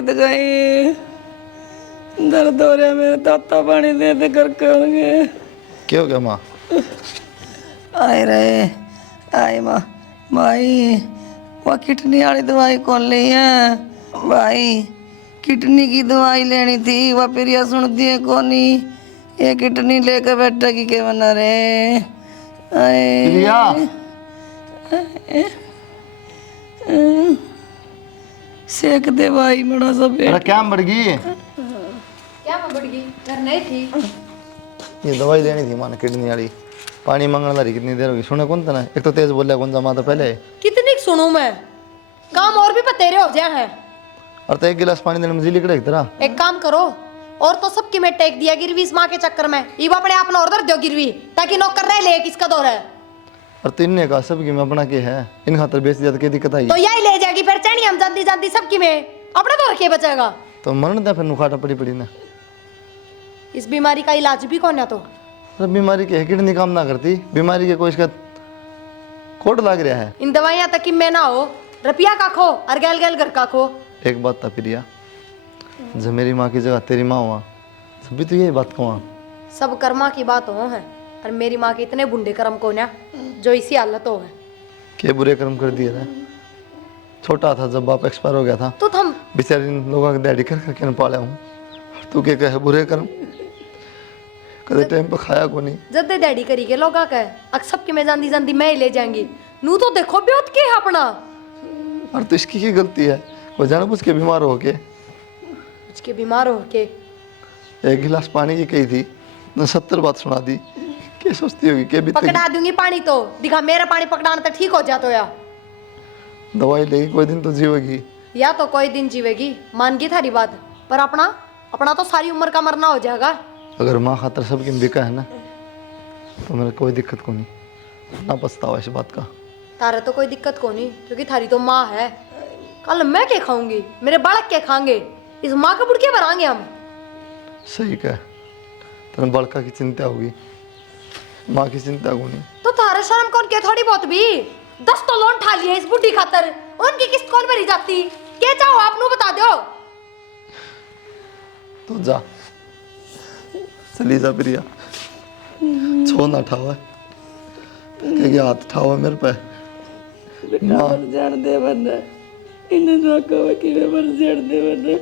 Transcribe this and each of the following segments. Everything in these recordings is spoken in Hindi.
कित गई? दर्द हो रहा मेरे, ताता पानी दे दे करके होंगे। क्या हो गया माँ? आए रहे आए माँ भाई, वो किडनी वाली दवाई कौन ली है भाई? किडनी की दवाई लेनी थी, वह प्रिया सुन दिए कोनी। ये किडनी लेकर बैठा की के बना रे? आए प्रिया सेक दे भाई बड़ा सा अरे पेट। क्या बढ़ गई? क्या मैं बढ़ गई? घर नहीं थी। ये दवाई देनी थी माँ ने किडनी वाली। पानी मांगने वाली कितनी देर होगी? सुने कौन था ना? एक तो तेज बोल रहा कौन सा माँ तो पहले। कितनी सुनूं मैं? काम और भी बतेरे हो जाए हैं। और तो एक गिलास पानी देने में जी लिकड़ा तेरा। एक काम करो, और तो सबकी मैं टेक दिया गिरवी इस माँ के चक्कर में। ईवा अपने आप और दर दो गिरवी, ताकि नौकर रह ले किसका दौर है। और तो इनने कहा सबकी में अपना के है, इन खातर बेच दिया तो क्या दिक्कत आई? तो यही ले जाएगी फिर चैनी हम जानती जानती सबकी में, अपना दौर के बचेगा। तो मरण दे फिर नुखाटा पड़ी पड़ी ना। इस बीमारी का इलाज भी कौन है? तो बीमारी की है किडनी काम ना करती, बीमारी के कोई इसका कोट लाग रहा है। इन दवाइयां तक कि मैं ना हो, रुपया का खो और गैल गैल घर का खो। एक बात था प्रिया, जब मेरी माँ की जगह तेरी माँ हुआ जब भी तो यही बात कहूँ। सब कर्मा की बात हो है, और मेरी माँ के इतने बुंडे कर्म को ना जो इसी हालत हो है। क्या बुरे कर्म कर दिए थे? छोटा था जब बाप एक्सपायर हो गया था, तो थम बेचारे इन लोगों की डैडी कर करके पाला हूँ। तू क्या कहे बुरे कर्म? कदे टाइम पे खाया को नहीं। जद्दे डैडी करी के लोगा का अक्सर के मैं जानती जानती मैं ही ले जाएंगी। नू तो देखो ब्योत के है अपना। और तो इसकी क्या गलती है? कोई जानबूझ के बीमार हो के उसके बीमार हो के एक गिलास पानी की कही थी न 70 बात सुना दी। क्या सोचती होगी? क्या बीतेगी? पकड़ा दूंगी पानी, तो दिखा मेरा पानी पकड़ाना तो ठीक हो जातो या दवाई लेगी कोई दिन तो जीवेगी। या तो कोई दिन जीवेगी, मान गई थारी बात, पर अपना अपना तो सारी उम्र का मरना हो जाएगा। अगर माँ खातर सबकी बिका है ना तो मेरे कोई दिक्कत को नहीं, ना पछतावा इस बात का। तारे तो कोई दिक्कत को नहीं, क्योंकि थारी तो माँ है। कल मैं क्या खाऊंगी, मेरे बालक क्या खाएंगे, इस माँ के बुड़के भराएंगे हम। सही कह, तेरे बड़का की चिंता होगी, माँ की चिंता को नहीं। तो थारे शर्म कौन के? थोड़ी बहुत भी 10 तो लोन ठा लिए इस बुढ़ी खातर, उनकी किस्त कौन भरी जाती? क्या चाहो आप नु बता दो। तो जा, चली जा प्रिया, छो ना ठावा क्या हाथ ठावा मेरे पे। बेटा मर जान दे बन्ना, इन्हें ना कहो कि मैं मर जान दे बन्ना।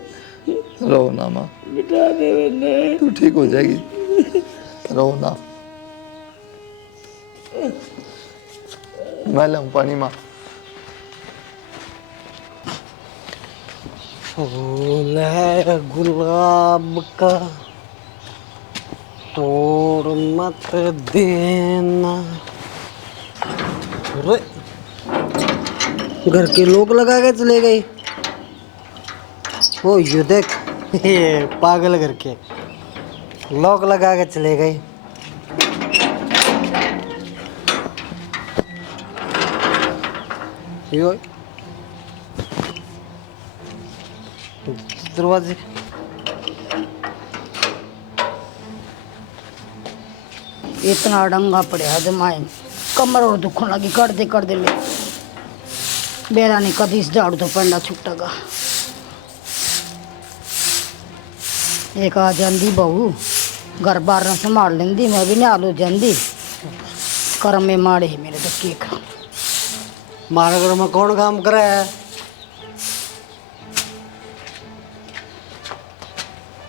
रो ना माँ, बिठा दे बन्ना। तू ठीक हो जाएगी, रो ना। मैं लाऊं पानी माँ? फूल है गुलाब का तोड़ मत देना। अरे घर के लोग लगा के चले गए। ओ ये देख, ये पागल घर के लोग लगा के चले गए। यो दरवाजे इतना डंगा पड़ा जमाए, कमर और दुखन लगी कर दे में बेरा नहीं कदी झाड़ू तो पंडा छुटेगा। एक आ जाती बहू घर बार न संभाल लेंदी, मैं भी नहीं आलू जाती। कर्म में माड़े ही मेरे तो केक मारे घर में कौन काम करे है?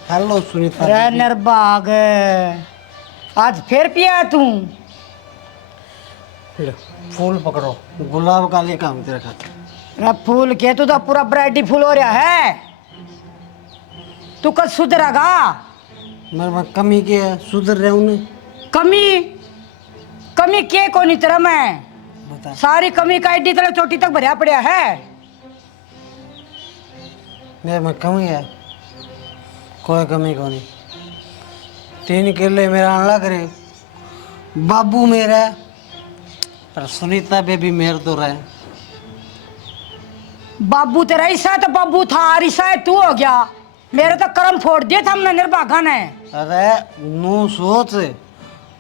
हेलो सुनीता रे निर्बाग, आज फिर पिया तू? ले, फूल पकड़ो, गुलाब का ले काम तेरे खाते। रे फूल के तू तो पूरा वैरायटी फूल हो रहा है, तू कल सुधरेगा? मेरे में कमी क्या है? सुधर रहे उन्हें। कमी कमी के को नहीं तेरा मैं बता। सारी कमी का एडी तरह चोटी तक भरिया पड़ा है। मेरे में कमी है? कोई कमी को नहीं। 3 किले मेरा अनला करे, बाबू मेरा पर सुनीता बेबी मेर तो रहे। बाबू तेरा ऐसा तो बाबू था, ऐसा तू हो गया। मेरे तो कर्म फोड़ दिए था हमने निर्भागा ने। अरे नू सोच,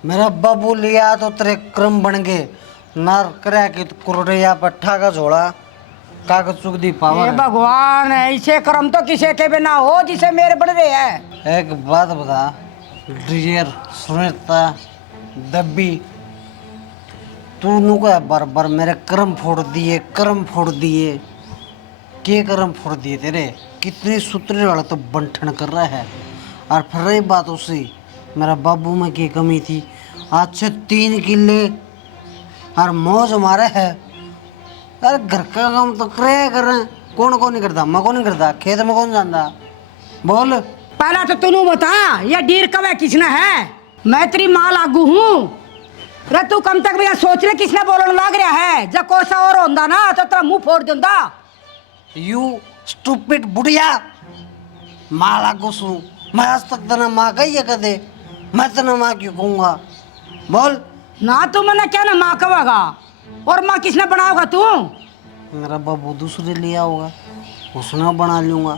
मेरा बाबू लिया तो तेरे क्रम बन गए। नर करे कि कुरड़िया पट्ठा का झोला कागज चुक दी हे पावर भगवान ऐसे कर्म तो किसी के भी ना हो जिसे मेरे बढ़ रहे हैं। एक बात बता डियर सुनीता दब्बी तू नुका बार बार मेरे कर्म फोड़ दिए के कर्म फोड़ दिए तेरे कितने सूत्रे वाला तो बंठन कर रहा है। और फिर रही बात उसी मेरा बाबू में की कमी थी आज से 3 किले और मौज हमारे है। अरे घर का काम तो करे कर रहे हैं कौन नहीं करता मैं कौन नहीं करता खेत में कौन जाता बोल। पहला तो तू बता ये डीर कवे किसने है। मैं तेरी माँ लागू हूँ रे तू कम तक भैया सोच ले किसने बोलने लग रहा है। जब कोसा और होंदा ना तो तेरा मुंह फोड़ दूंगा। यू स्टूपिड बुढ़िया माँ लागू सू मैं आज तक तना माँ कही है कदे मैं तना माँ क्यों कहूँगा बोल। ना तू मैंने क्या ना माँ कहेगा और माँ किसने बनाओगा तू। मेरा बाबू दूसरे लिया होगा उसने बना लूंगा।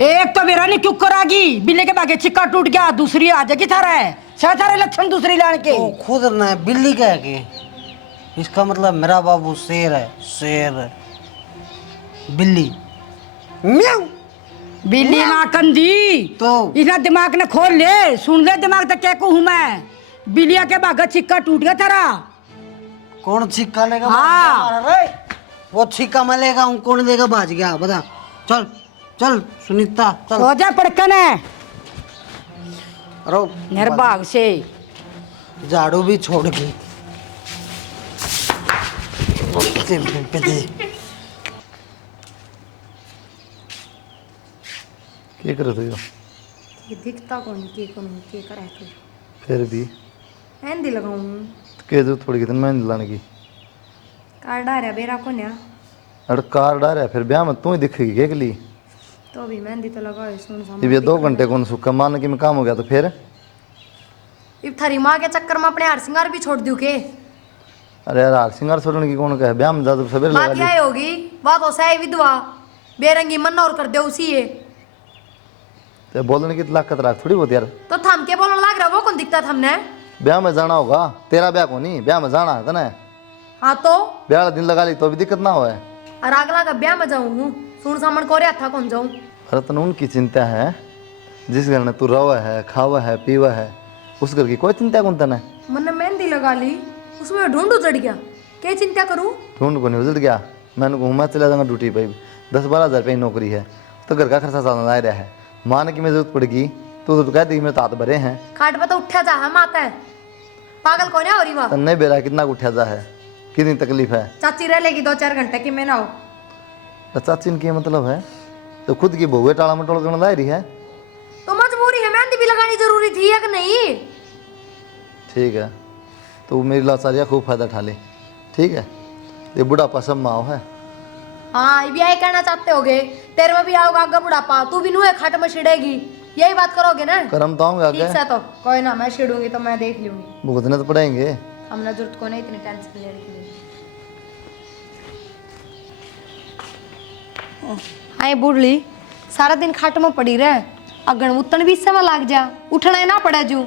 एक तो मेरा नहीं क्यों करागी बिल्ली के बागे चिक्का टूट गया दूसरी आ जाएगी थारा है सारे लक्षण दूसरी लाने के। वो खुद ना है बिल्ली कह के इसका मतलब मेरा बाबू शेर है शेर बिल्ली म्याऊ बिल्ली माँ कंदी तो इतना दिमाग ने खोल ले सुन ले दिमाग तक क्या कहूँ मैं। बिल्लिया के बागा चिक्का टूट गया थारा। कौन छिक्का लेगा हाँ। वो छिक्का मैं लेगा हूँ कौन देगा भाज गया बता चल चल सुनीता चल हो जा पड़कन है रो निर्भाग से झाड़ू भी छोड़ गई क्या कर रहे हो ये दिखता कौन के करे तू फिर भी मेहंदी लगाऊं के जो थोड़ी कितनी मेहंदी लाने की कार डार है बेरा को न्या अरे कार डाल है फिर ब्याह में तू ही दिखेगी के लिए तो अभी मेहंदी तो लगाओ सुन जब ये 2 घंटे कौन सुखा मान कि मैं काम हो गया तो फिर इब थारी माँ के चक्कर में अपने हार सिंगार भी छोड़ दूं के अरे यार हार सिंगार छोड़ने की कौन कहे ब्याह में ज्यादा सवेरे लगा बात यह होगी बात हो सही विधवा बेरंगी मन और कर दे उसी ये तो बोलने की ताकत रख थोड़ी बहुत यार तो थम के बोलने लग रहा वो कौन दिखता हमने ब्याह में जाना होगा तेरा ब्याह को नहीं ब्याह में जाना है ना हाँ तो ब्याह वाला दिन लगा ली तो भी दिक्कत ना हो और अगला का ब्याह में जाऊँ सुन सामन को था कौन जाऊँ अरे तो उनकी चिंता है जिस घर में तू रवा है खावा है पीवा है उस घर की कोई चिंता कौन तना मैंने मेहंदी लगा ली उसमें ढूंढू चढ़ गया क्या चिंता करूँ ढूंढ को नहीं उजड़ गया मैंने कहूँ मैं चला जाऊंगा ड्यूटी पे 10-12 हज़ार रुपये नौकरी है तो घर का खर्चा साधन आ रहा है मान की मैं जरूरत पड़ेगी तो कहती मेरे तात भरे हैं खाट पे तो उठा जा हम आता है पागल कौन है और ही वहाँ नहीं बेरा कितना उठा जा है कितनी तकलीफ है चाची रह लेगी 2-4 घंटे की मैं ना हो तो चाची की मतलब है तो खुद की बहू टाला मटोल करने ला रही है तो मजबूरी है मेहंदी भी लगानी जरूरी थी या कि नहीं ठीक है तो मेरी लाचारिया खूब फायदा उठा ले ठीक है ये बुढ़ापा सब माओ है हाँ ये भी यही कहना चाहते होगे तेरे में भी आओगा आगे बुढ़ापा तू भी नूहे खाट में छिड़ेगी यही बात करोगे ना कर्म तो आऊंगा ठीक आगे से तो कोई ना मैं छिड़ूंगी तो मैं देख लूंगी भुगतने तो पड़ेंगे हमने जरूरत को नहीं इतनी टेंशन लेने की आई बुढ़ली सारा दिन खाट में पड़ी रहे अगन उतन भी इससे में लाग जा उठना ही ना पड़े जू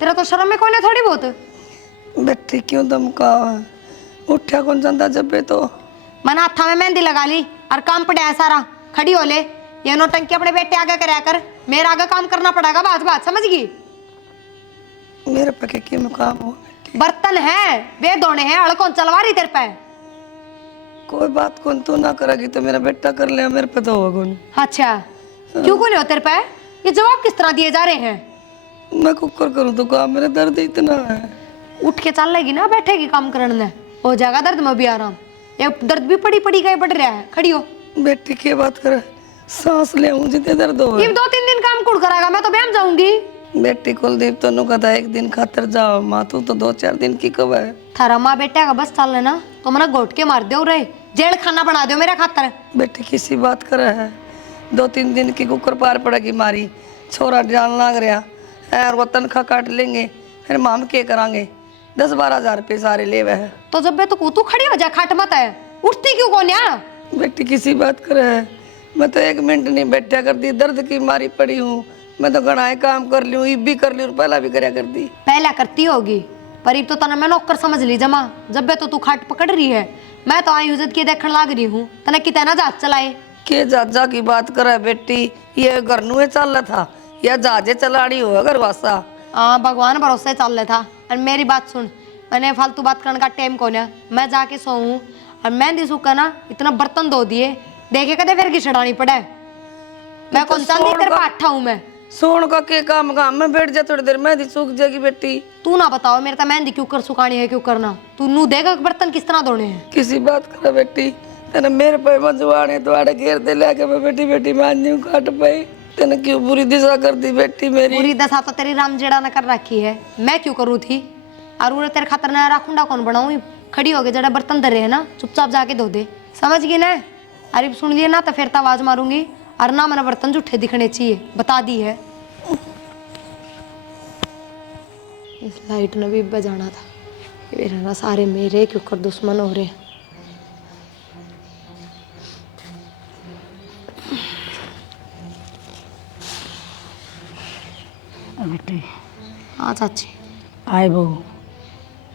तेरा तो शर्म में कोई ना थोड़ी बहुत बेटी क्यों धमका उठा कौन जाता जब भी तो मैंने हाथा में मेहंदी लगा ली और काम पड़ा है सारा खड़ी हो ले ये नौटंकी अपने बेटे आगे कराया कर मेरा आगे काम करना पड़ेगा बात बात समझ गई मेरे पे क्यों काम हो बर्तन है वे धोने हैं अड़कों चलवा रही तेरे पे कोई बात कौन तू ना करेगी तो मेरा बेटा कर ले मेरे पे तो होगा कौन। अच्छा क्यों को नहीं हो तेरे पे ये जवाब किस तरह दिए जा रहे हैं मैं कुकर करूँ तो काम मेरा दर्द इतना है उठ के चल लेगी ना बैठेगी काम करने में हो जाएगा दर्द में भी आराम ये दर्द भी पड़ी पड़ी का बढ़ रहा है खड़ी हो बेटी की बात करे सांस ले जितने दर्द हो ये 2-3 दिन काम कुड़ कराएगा मैं तो ब्याह जाऊंगी बेटी कुलदीप तो नु कहता एक दिन खातर जाओ माँ तू तो 2-4 दिन की कब है थारा माँ बेटा का बस चल लेना तो मैंने घोट के मार दो रे जेल खाना बना दो मेरा खातर बेटी किसी बात करे है 2-3 दिन की कुकर पार पड़ेगी मारी छोरा जान लाग रहा है और वो तनख्वाह काट लेंगे फिर माम के करांगे 10-12 हज़ार रुपये सारे ले वह तो जब मैं तो तू खड़ी हो जा खाट मत है उठती क्यों कौन यार बेटी किसी बात करे है मैं तो 1 मिनट नहीं बैठा कर दी दर्द की मारी पड़ी हूँ मैं तो घना काम कर ली हूँ भी कर ली और पहला भी करया कर दी पहला करती होगी पर अब तो तना मैं नौकर समझ ली जमा, जब बे तो तू खाट पकड़ रही है, मैं तो आई हुजत के देखने लाग रही हूँ, तना कितना ना जहाज चलाए। के जाजा की बात करे बेटी, ये घर नुए चल रहा था या जहाजे चलाड़ी हो घर वासा। हाँ भगवान भरोसे चल रहा था। और मेरी बात सुन, मैंने फालतू बात करने का टाइम कौन है, मैं जाके सोऊं और मेहंदी सूखा ना इतना बर्तन धो दिए, देखे कदे फिर की छड़ानी पड़े। मैं कौन चांदी तेरे पाठा हूँ मैं। सोन का के काम में बैठ जा थोड़ी देर, मेहंदी सूख जाएगी बेटी। तू ना बताओ मेरे तो मेहंदी क्यों कर सुखानी है, क्यों करना, तू नू देगा बर्तन किस तरह धोने हैं। किसी बात करे बेटी, तेने मेरे पे मजवाने तुम्हारे घेर दे लेके मैं बेटी बेटी मान दी काट पाई, तेने क्यों बुरी दिशा कर दी बेटी मेरी। पूरी दशा तो तेरी रामजेड़ा ने कर रखी है, मैं क्यों करूँ थी। और उन्हें तेरे खातर नया राखुंडा कौन बनाऊँ, खड़ी हो गई जरा बर्तन धरे है ना, चुपचाप जाके धो दे, समझ गई ना। अरे सुन लिए ना तो फिर तो आवाज मारूंगी, और ना मैंने बर्तन जूठे दिखने चाहिए, बता दी है। इस लाइट ने भी बजाना था, ये रहना सारे मेरे क्यों कर दुश्मन हो रहे। बेटे हाँ चाची। आए बहू,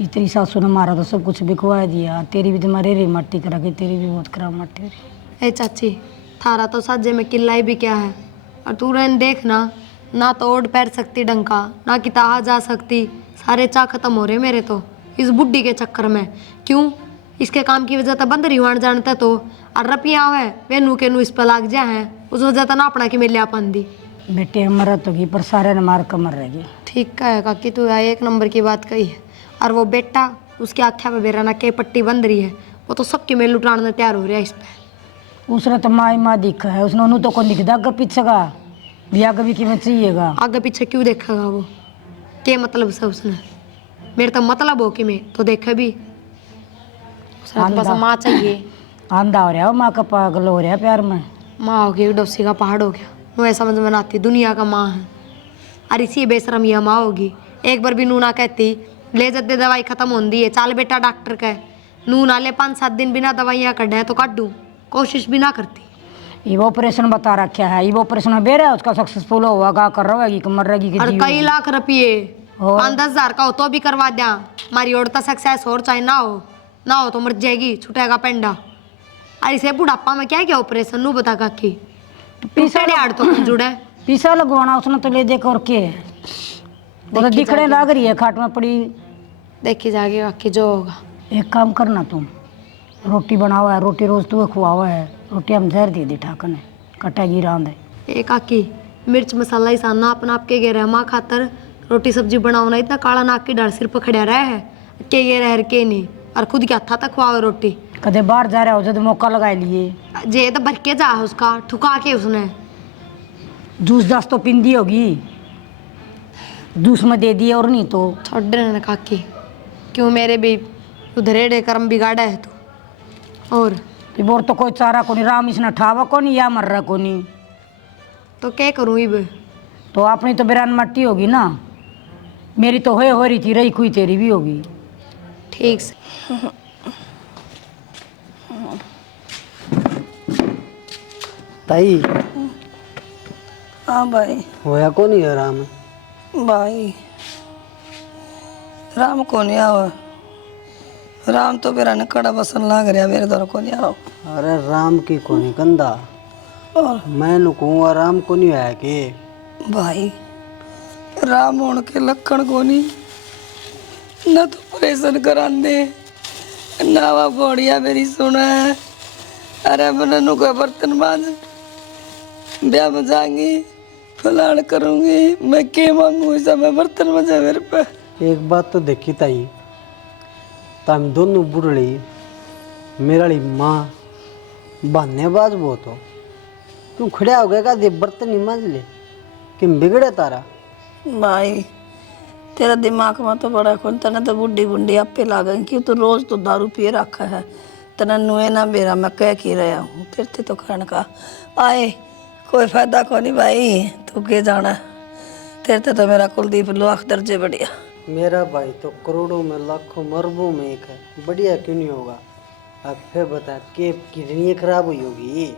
इतनी सासू ने मारा तो सब कुछ बिकवा दिया, तेरी भी तुम्हारी रे मट्टी करा के, तेरी भी बहुत खराब मट्टी हो रही। ए चाची, थारा तो साजे में किल्लाई भी क्या है, और तू रहन देखना ना तो ओढ़ पैर सकती डंका, ना कि ताहा जा सकती, सारे चाह खत्म हो रहे मेरे तो इस बुड्ढी के चक्कर में। क्यों, इसके काम की वजह तो बंद रिवाण जानता तो, और रपिया है वे नू के नू इस पर लाग जा है, उस वजह तो ना अपना की मिले अपन दी। बेटे मरत होगी पर सारे ने मार कमर रहेगी। ठीक का है काकी, तू है एक नंबर की बात कही है। और वो बेटा उसके आख्या पे बेरा ना के पट्टी बंद रही है, वो तो सबके मेल लुटाने में तैयार हो रहा है इस पे। उसने तो माँ दिखा है, उसने उन्होंने तो कौन दिखता अगर पीछे का भी आगे भी कीमत चाहिएगा। आगे पीछे क्यों देखेगा वो, क्या मतलब से उसने, मेरे तो मतलब हो कि मैं तो देखा भी, उसने तो बस माँ चाहिए। आंधा हो रहा है माँ का, पागल हो रहा है प्यार में। माँ हो गई डोसी का पहाड़ हो गया, वो ऐसा समझ में आती दुनिया का माँ है। और इसी बेशरम यह माँ होगी, एक बार भी नू ना कहती ले जब दे दवाई खत्म होती है, चाल बेटा डॉक्टर का नू ना ले 5-7 दिन बिना दवाइयाँ कढ़े तो काट दूँ, कोशिश भी ना करती। ये ऑपरेशन बता रखा है, ये ऑपरेशन में बेरा उसका सक्सेसफुल होगा, गा कर रहेगी कि मर रहेगी कि और जी कई लाख रुपये और? 5-10 हज़ार का हो तो भी करवा दिया, हमारी औरत सक्सेस हो चाहे ना हो तो मर जाएगी, छुटेगा पेंडा। और इसे बुढ़ापा में क्या क्या ऑपरेशन नू बता काकी, पीसा तो जुड़े पीसा लगवाना उसने तो ले दे कर के, वो तो दिखने लग रही है खाट में पड़ी। देखी जाएगी काकी जो होगा। एक काम करना, तुम रोटी बनावा है, रोटी रोज तुम्हें खुआवा है, रोटी हम जहर दे दी ठाकन है, कटेगी रांध है। ए काकी, मिर्च मसाला ही साना अपना आपके गे रह माँ खातर रोटी सब्जी बनाओ, इतना काला नाक की डर सिर पर खड़ा रहा है के गे रह के नहीं, और खुद के हथा तक खुआओ रोटी। कदे बाहर जा रहा हो जब मौका लगा लिए, जे तो भर के जा उसका ठुका के उसने जूस दास तो पिंदी होगी, जूस में दे दिए और नहीं तो छोड़ देना काकी, क्यों मेरे भी उधरेड़े कर्म बिगाड़ा है तू। और तो कोई चारा को नहीं, राम इसने ठावा को नहीं या मर रहा को नहीं, तो क्या करूँ इब, तो अपनी तो बिरान मट्टी होगी ना, मेरी तो हो रही थी, रही खुई तेरी भी होगी। ठीक से। ताई हाँ भाई। होया कौन है राम? भाई राम को नहीं आओ, राम तो मेरा ने कड़ा बसन लाग रहा मेरे द्वारा को नहीं आओ। अरे राम की कोनी कंधा, और मैं कहूँगा राम को नहीं आया के भाई राम होने के लक्षण को नहीं, न तो ऑपरेशन करा दे, ना वह बोड़िया मेरी सुना है। अरे मैंने नु का बर्तन मांज, ब्याह में जाऊंगी, फलान करूंगी, मैं क्या मांगू ऐसा, मैं बर्तन मजा मेरे पे। एक बात तो देखी ताई, तुम दोनों बुढ़ड़ी मेरी माँ बहानेबाज बहुत हो, तू खड़ा हो गया दे बर्तन ही मांज ले, कि बिगड़े तारा। भाई तेरा दिमाग में तो बड़ा कौन, तना तो बुढ़ी बुढ़ी आपे लागेंगी, क्यों तो रोज तो दारू पिए रखा है, तना नुए ना बेरा मैं कह की रहा हूँ, तेरे तो खाने का आए कोई फायदा को नहीं भाई, तू के जाना, तेरे तो मेरा कुलदीप लाख दर्जे बढ़िया। मेरा भाई तो करोड़ों में लाखों मरबों में एक है, बढ़िया क्यों नहीं होगा। अब फिर बता के किडनी खराब हुई होगी,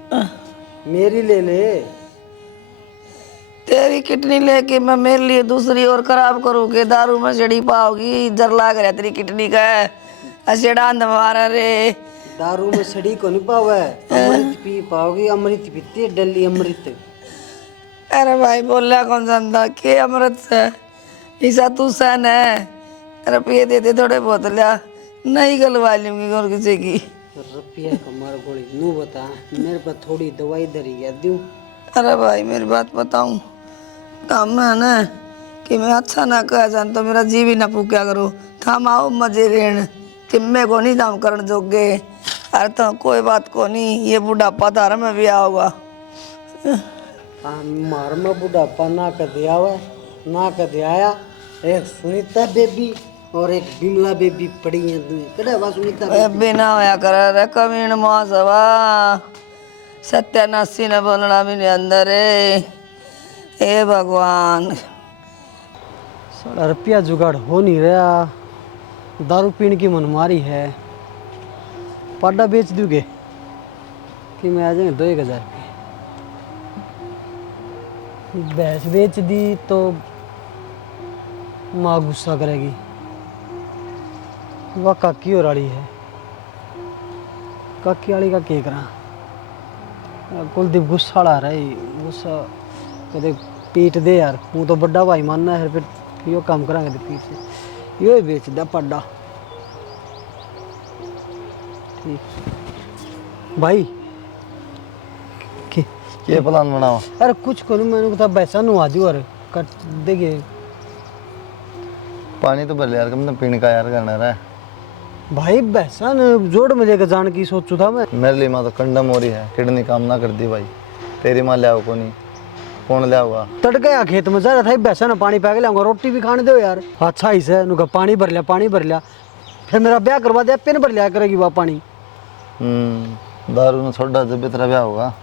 मेरी ले ले। तेरी किडनी लेके मैं मेरे लिए दूसरी और खराब करूँ के दारू में चढ़ी पाओगी। जर लाग रहा तेरी किडनी का अचेड़ा मारा रे। दारू में सड़ी को नहीं पावे, अमृत पी पाओगी। अमृत पीती है डली अमृत। अरे भाई बोला कौन जानता के अमृत से ईसा तू सन है। रुपये देते थोड़े बहुत लिया नहीं गलवा लूंगी और किसी की। रुपया कमार गोली नू बता, मेरे पर थोड़ी दवाई धरी है दूं। अरे भाई मेरी बात बताऊं, काम है ना कि मैं अच्छा ना कह जान तो मेरा जीव ही ना पूछा करो। थम आओ मजे रेण कि मैं को नहीं दाम करण जोगे। अरे तो कोई बात को नहीं, ये बुढ़ापा तारा में भी आओगा। मार में बुढ़ापा ना कर दिया हुआ ना कर दिया आया। एक सुनीता बेबी और एक बिमला बेबी पड़ी है दुई कड़े बस सुनीता बेबी ना होया कर रे कमीन मौसवा। सत्यानाशी ने बोलना भी नहीं अंदर है। हे भगवान सारा रुपया जुगाड़ हो नहीं रहा। दारू पीने की मनमारी है। पाडा बेच दोगे कि मैं आ जाएंगे 2-1 हज़ार रुपये। भैंस बेच दी तो माँ गुस्सा करेगी। वह काकी और आड़ी है, काकी आड़ी का के करा। कुलदीप गुस्सा आ रहा है, गुस्सा कदे पीट दे यार। हूँ तो बड़ा भाई मानना है, फिर यो काम करांगे तो पीट से यो ही बेच दे पड्डा। ठीक भाई ये प्लान बनाओ। अरे कुछ करूँ मैंने कहा पैसा नुआ दू और कट देगे। पानी तो भर यार, कम पीने का यार करना रहा है भाई पैसा न जोड़ में लेकर जाने की सोचू था मैं। मेरे लिए। माँ तो कंडम हो रही है, किडनी काम ना कर दी भाई। तेरी माँ लियाओ को नहीं, कौन लियाओगा? तड़के या खेत में जा रहा था पैसा ना पानी पा के लाऊंगा, रोटी भी खाने दो यार। अच्छा ही से नुका पानी भर लिया, पानी भर लिया, फिर मेरा ब्याह करवा दिया, पिन भर लिया करेगी वह पानी। दारू में छोड़ा जब तेरा ब्याह होगा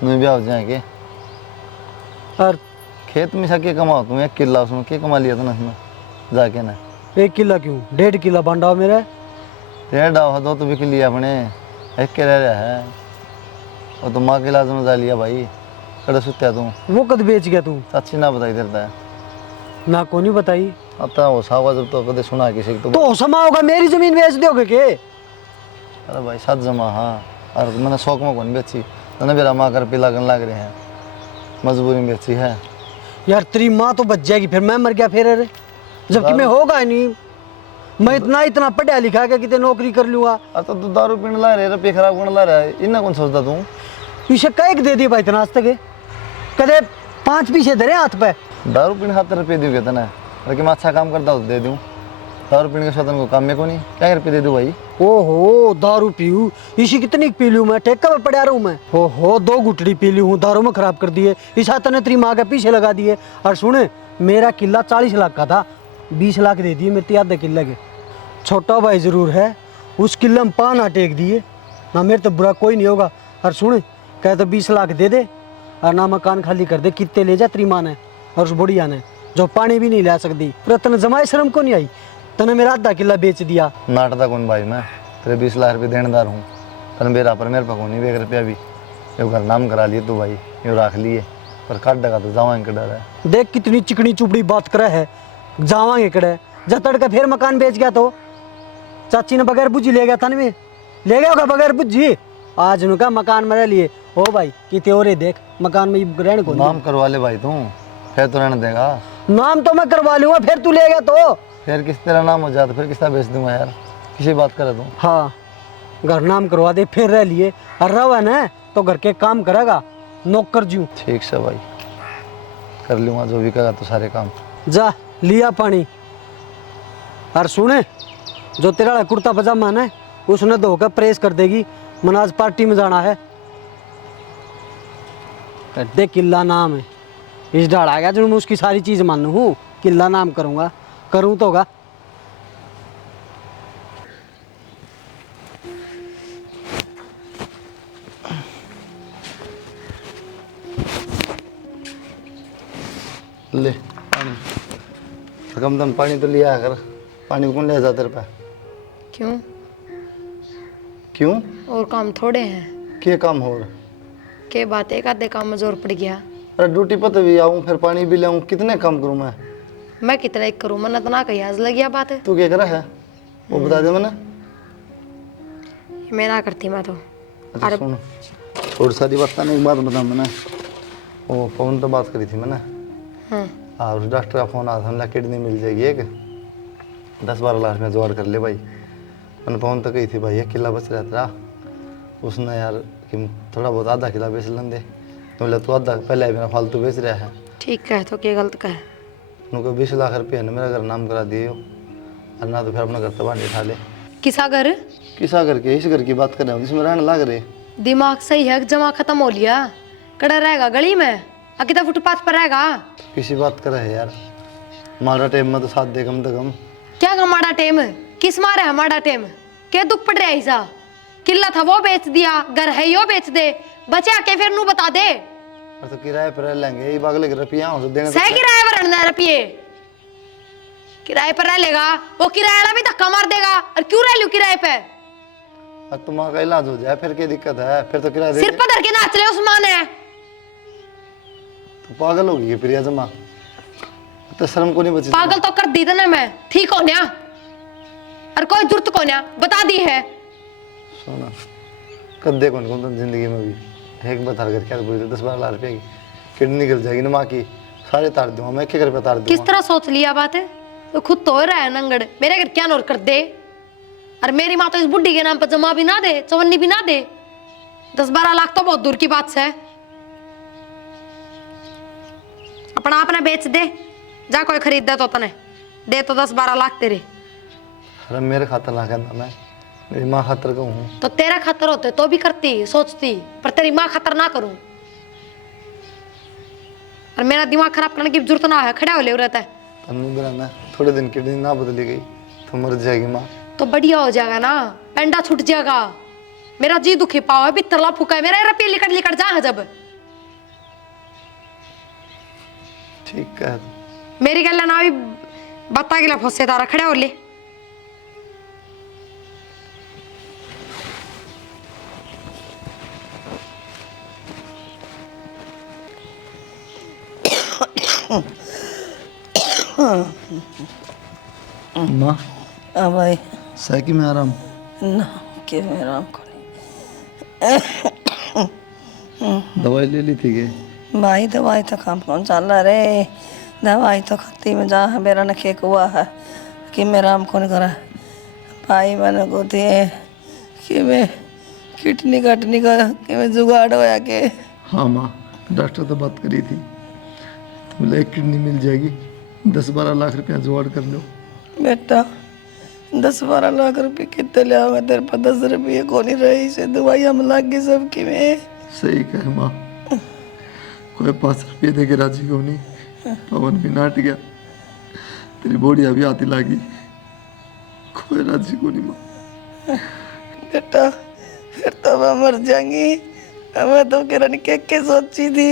तुम्हें ब्याह हो जाएंगे। और खेत में सा क्या कमाओ तुम? 1 किला उसमें क्या कमा लिया था ना उसमें जाके ना? 1 किला क्यों, 1.5 किला बांडा हो मेरे। 1.5 दो तो बिक लिया अपने, 1 के रह रहा है। और तुम माँ के इलाज में जा लिया भाई। कड़े सुत्या तू? वो कद बेच गया तू? अच्छी ना बताई देता है ना को नहीं बताई। अब तो वो सावा जब तो कदे सुना किसी को तो समा होगा मेरी जमीन बेच दोगे के? अरे भाई 7 जमा। हाँ और मैंने शौक में कौन बेची? तने मेरा माँ कर पिला लगन लग रहे हैं, मजबूरी में बेची है यार। तेरी माँ तो बच जाएगी, फिर मैं मर गया फिर। अरे जबकि मैं होगा ही नहीं। मैं इतना पढ़ा लिखा के कितने नौकरी कर लूँगा। अब तो तू दारू पीने ला रहे, रुपये खराब करने ला रहा है, इतना कौन सोचता तू? इसे कह दे दिया भाई इतना आज तक कदे 5 पीछे धरे हाथ पे। दारू पीने खातर रुपये दूँ कहते ना, लेकिन मैं अच्छा काम करता हूँ दे दूँ। दारू पीने के साथ को काम में को नहीं, क्या रुपये दे दूँ भाई? ओहो दारू पीऊ इसी कितनी पी लूँ मैं, ठेका में पड़ा रहूँ मैं। ओहो 2 गुटड़ी पी ली हूँ, दारू में खराब कर दिए। इस हाथ ने तेरी माँ के पीछे लगा दिए। और सुने मेरा किला 40 लाख का था, 20 लाख दे दिए मेरे आधे किले के। छोटा भाई जरूर है, उस किले में पाना टेक दिए ना। मेरे तो बुरा कोई नहीं होगा। और सुने कहे तो 20 लाख दे दे और ना मकान खाली कर दे। कितने ले जा तेरी माँ ने और उस बुढ़िया ने जो पानी भी नहीं ला सकती। पर तने जमाई शर्म को नहीं आई? तने मेरा आधा किला बेच दिया। नाटता कौन भाई? मैं तेरे 20 लाख रुपये देनेदार हूँ। तन मेरा पर मेरे पास नहीं 1 रुपया भी। ये घर नाम करा लिए तू भाई, ये रख लिए पर काट देगा तो जावाएंगे का डर है। देख कितनी चिकनी चुपड़ी बात करे है, जावाएंगे कड़े। जब तड़का फिर मकान बेच गया तो चाची ने बगैर बुझी ले गया था में, ले गया होगा बगैर बुझी। आज उनका मकान मेरे लिए ओ भाई कि और देख मकान में रहने को नाम करवा ले भाई तू, फिर तो रहने देगा। नाम तो मैं करवा लूंगा, फिर तू ले गया तो फिर किस तेरा नाम हो जाता, फिर किसका बेच दूंगा यार? किसी बात करे तू? हाँ घर नाम करवा दे, फिर रह लिए। और रवा ना तो घर के काम करेगा, नौकर जू। ठीक से भाई कर लूँगा जो भी करेगा तो सारे काम। जा लिया पानी। और सुने जो तेरा कुर्ता पजामा है उसने धोकर प्रेस कर देगी। मनाज पार्टी में जाना है। दे किला नाम है, इस डाल आ गया जो मैं उसकी सारी चीज़ मानू हूँ। किला नाम करूँगा, करूँ तो होगा। ले पानी, कम दम पानी तो लिया कर। पानी कौन ले जा तेरे पे? क्यों? क्यों? और काम थोड़े हैं क्या काम हो रहा? के बात एक आधे काम में जोर पड़ गया। अरे ड्यूटी पर तो भी आऊँ, फिर पानी भी लाऊं, कितने काम करूँ मैं कितना एक करूँ, मन इतना कही आज लग गया बात है। तू क्या करा है वो बता दे मैंने। मैं ना करती मैं तो। अच्छा सुन, थोड़ी सारी बात नहीं, एक बात बता मैंने, वो फ़ोन तो बात करी थी मैंने। और उस डॉक्टर का फ़ोन आया था, हमने किडनी मिल जाएगी एक 10-12 लाख में जुगाड़ कर ले भाई। मैंने फ़ोन तो कही थी भाई, 1 किला बच रहा था उसने यार कि थोड़ा बहुत आधा किला बेच लें दे, तो बोले तू आधा पहले मेरा फालतू बेच रहा है। ठीक है तो क्या गलत कहे। उनको 20 लाख रुपये ने मेरा घर नाम करा दिए हो, और ना तो फिर अपना घर तबाह उठा ले। किसा घर? किसा करके इस घर की बात कर रहे हो जिसमें रहने लग रहे। दिमाग सही है, जमा खत्म हो लिया, कड़ा रहेगा गली में, अकिता फुटपाथ पर रहेगा। किसी बात कर रहे यार, हमारा टाइम में तो साथ दे कम से कम। क्या हमारा टेम? किस मारे हमारा टेम? क्या दुख पड़ रहा है ऐसा? किला था वो बेच दिया, घर है यो बेच दे, बचे आके फिर नू बता दे। और तो किराए पर रह लेंगे, यही बागले के रुपया हो तो देने सह किराए पर रहना रुपये, किराए पर रह लेगा वो, किराया वाला भी धक्का मार देगा। और क्यों रह लू किराए पे? अब तुम्हारा इलाज हो जाए फिर क्या दिक्कत है, फिर तो किराया सिर दे। पर धर के नाच ले उस्मान है। तो पागल होगी प्रिया जमा, तो शर्म को नहीं बची। पागल तो कर दी ना मैं, ठीक हो न्या, और कोई जरूरत को न्या बता दी है। सोना कद्दे कौन कौन तो जिंदगी में भी एक बार घर क्या बोल 10-12 लाख रुपये की किडनी निकल जाएगी ना माँ की, सारे तार दूंगा मैं, एक घर पे तार किस दूंगा। तरह सोच लिया बात है? तो खुद तो हो रहा है नंगड़, मेरे घर क्या नोर कर दे। और मेरी माँ तो इस बुढ़ी के नाम पर जमा भी ना दे, चवन्नी भी ना दे। 10-12 लाख तो बहुत दूर की बात है। अपना अपना बेच दे, जा कोई खरीद तो तने दे तो 10-12 लाख तेरे। अरे मेरे खातर ना करना, मैं मेरी माँ खातर का हूँ। तो तेरा खातर होते तो भी करती सोचती, पर तेरी माँ खातर ना करूं। और मेरा दिमाग खराब करने की जरूरत ना है, खड़ा हो ले रहता है। तन्नू बनाना थोड़े दिन किडनी ना बदली गई तो मर जाएगी माँ। तो बढ़िया हो जाएगा ना, पेंडा छूट जाएगा। मेरा जी दुखी पावा भी तरला फूका है, मेरा रुपये लिकट लिकट जा है जब। ठीक है मेरी गल ना भी बत्ता गिला फंसे तारा, खड़े हो ले। माँ हाँ भाई, साइकिल में आराम ना के मेरा आम को दवाई ले ली थी के भाई, दवाई तो काम कौन चल रहा रे, दवाई तो खत्ती में जा है, मेरा न खेक हुआ है कि मेरा आम कौन करा भाई। मैंने को थे कि मैं किडनी कटनी का कि मैं जुगाड़ होया के। हाँ माँ, डॉक्टर तो बात करी थी, तो बोले 1 किडनी मिल जाएगी, 10-12 लाख रुपया जुगाड़ कर लो। बेटा 10-12 लाख रुपये कितने ले आओगे, तेरे पास 10 रुपये को नहीं रही से दवाई हम लग गई सबकी में। सही कहे माँ, कोई 5 रुपये दे के राजी को नहीं, पवन भी नाट गया, तेरी बोड़िया भी आती लागी, कोई राजी को नहीं माँ। बेटा फिर तो मैं मर जाऊंगी, मैं तो किरण के सोची थी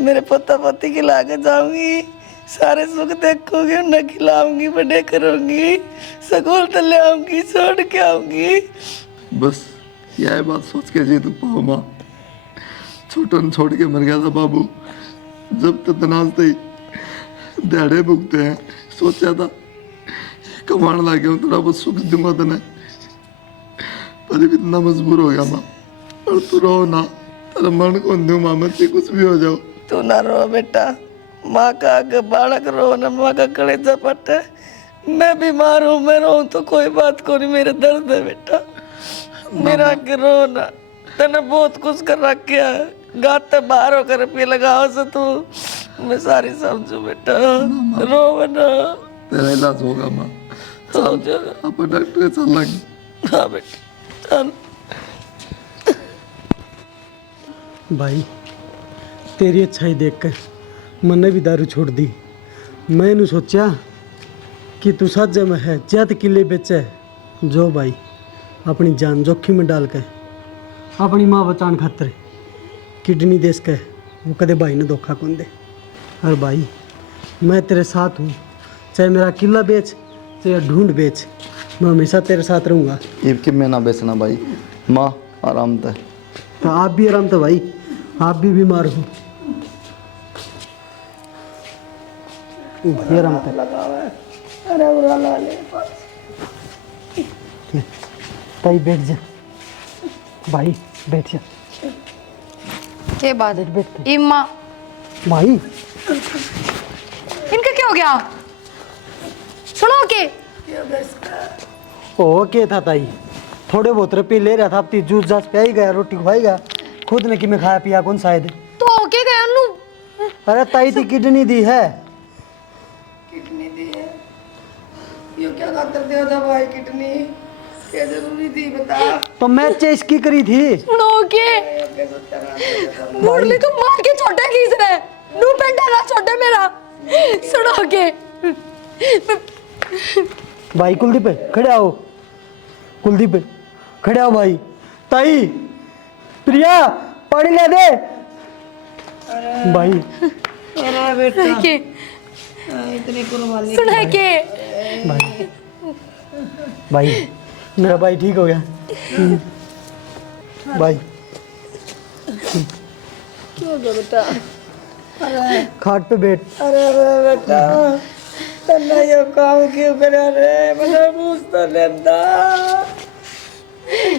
मेरे पोता पोती की लाके जाऊंगी, सारे सुख देखूंगी, उन्हें खिलाऊंगी, बड़े करूंगी, स्कूल तो ले आऊंगी, छोड़ के आऊंगी। बस यह बात सोच के जी तू पाओ माँ, छोटन छोड़ के मर गया था बाबू, जब तक नाचते ही दिहाड़े भुगते हैं, सोचा था कमाने लगे हूँ थोड़ा बहुत सुख दूंगा तने, पर इतना मजबूर हो गया माँ। और तू रो ना, तेरा मन को दूँ माँ, मुझसे कुछ भी हो जाओ। तू ना रो बेटा, माँ का आगे बालक रो ना, माँ का कलेजा फटे। मैं बीमार हूँ, मैं रो तो कोई बात को नहीं, मेरे दर्द है बेटा, मेरा आगे रो ना। तने बहुत कुछ कर रखा है, गाते बाहर होकर रुपये लगाओ से तू मैं सारी समझू बेटा, रो ना। तेरा इलाज होगा माँ, हो जाएगा। अपन डॉक्टर के चल लगे। हाँ बेटा चल। भाई तेरी अच्छाई देखकर मैंने भी दारू छोड़ दी। मैंने सोचा कि तू सच में है, ज्यादा किले बेचे जो भाई अपनी जान जोखिम में डाल के अपनी माँ बचान खातर किडनी देश के वो कदे भाई ने धोखा कौन दे। और भाई मैं तेरे साथ हूँ, चाहे मेरा किला बेच चाहे ढूंढ बेच, मैं हमेशा तेरे साथ रहूँगा। ये कि मैं ना बेचना भाई, माँ आराम था। तो आप भी आराम, तो भाई आप भी बीमार हो। भैया रमते लगावे अरे बुरा ला ले ताई बैठ जा भाई बैठ जा के बात बैठ इम्मा माई इनका क्या हो गया सुनो के ओ के था ताई थोड़े बहुत रुपये ले रहा था अब ती जूस जास पिया ही गया रोटी खुआई गया खुद ने कि मैं खाया पिया कौन शायद तो ओके गया नु अरे ताई थी किडनी दी है किडनी दी है ये क्या खातर दिया था भाई किडनी क्या जरूरी थी बता तो मैं चेस की करी थी सुनो के मुरली तो मार के छोटे खींच रहे नु पेंटा ना छोटे मेरा सुनो के भाई कुलदीप खड़े आओ कुलदीप खड़े आओ भाई ताई प्रिया पानी ले दे भाई अरे बेटा के इतनी कुर्बानी सुना के भाई भाई मेरा भाई ठीक हो गया भाई क्यों गया बेटा खाट पे बैठ अरे बेटा तन्ना ये काम क्यों करा रे मैंने पूछ तो लेंदा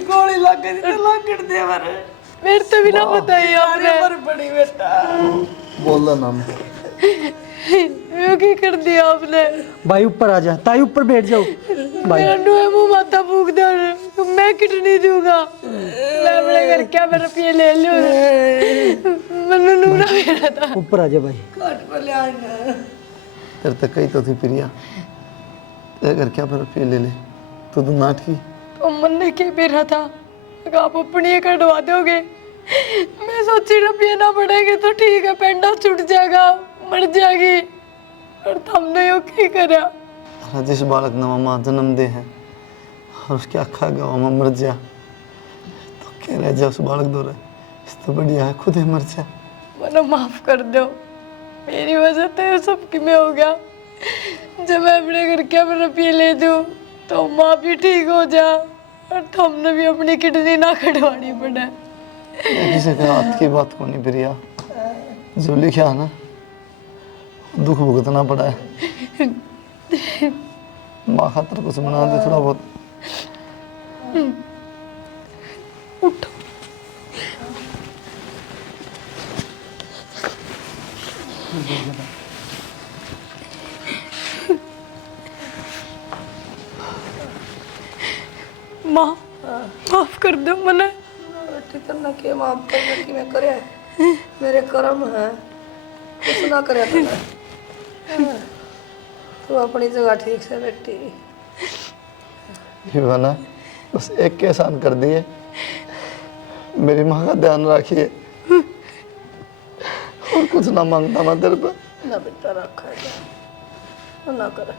गोली लग गई तो लग दे मरे मेरे तो बिना बताइए आपने मर पड़ी बेटा बोल दा नाम ये क्या कर दिया आपने भाई ऊपर आ जा ताई ऊपर बैठ जाओ भाई मेरा नुए मुंह माथा फूक दे तो मैं किडनी दूंगा मैं अपने घर क्या मैं रुपये ले लूं मैंने नूरा मेरा था ऊपर आ जा भाई काट पर ले आना तेरे तक कही तो थी प्रिया तेरे घर क्या पर रुपये ले ले तू तो नाटकी तो मन ने क्या बेरा था कि आप अपनी कटवा दोगे मैं सोची रुपये ना पड़ेंगे तो ठीक है पेंडा छूट जाएगा मर जाएगी और हमने यो क्या करा जिस बालक नवा माँ जन्म दे है और उसके अखा गवा में मर जा तो कह रहे जा उस बालक दो रहे इस तो बढ़िया है खुद ही मर जा मना माफ कर दो मेरी वजह तो ये सब कि मैं हो गया जब मैं अपने घर के में रुपये ले दूँ तो माँ भी ठीक हो जा और तुमने भी अपनी किडनी ना कटवानी पड़े किसी के हाथ की बात को नहीं प्रिया जो लिखा है ना दुख भुगतना पड़ा है माँ खातर कुछ बना दे थोड़ा बहुत उठो माँ माफ कर दो मने ठीक करना के माफ करना कि मैं करे मेरे कर्म है कुछ ना करे तू अपनी जगह ठीक से बैठी ये वाला बस एक के एहसान कर दिए मेरी माँ का ध्यान रखिए और कुछ ना मांगता ना तेरे पे ना बेटा रखा है ना करे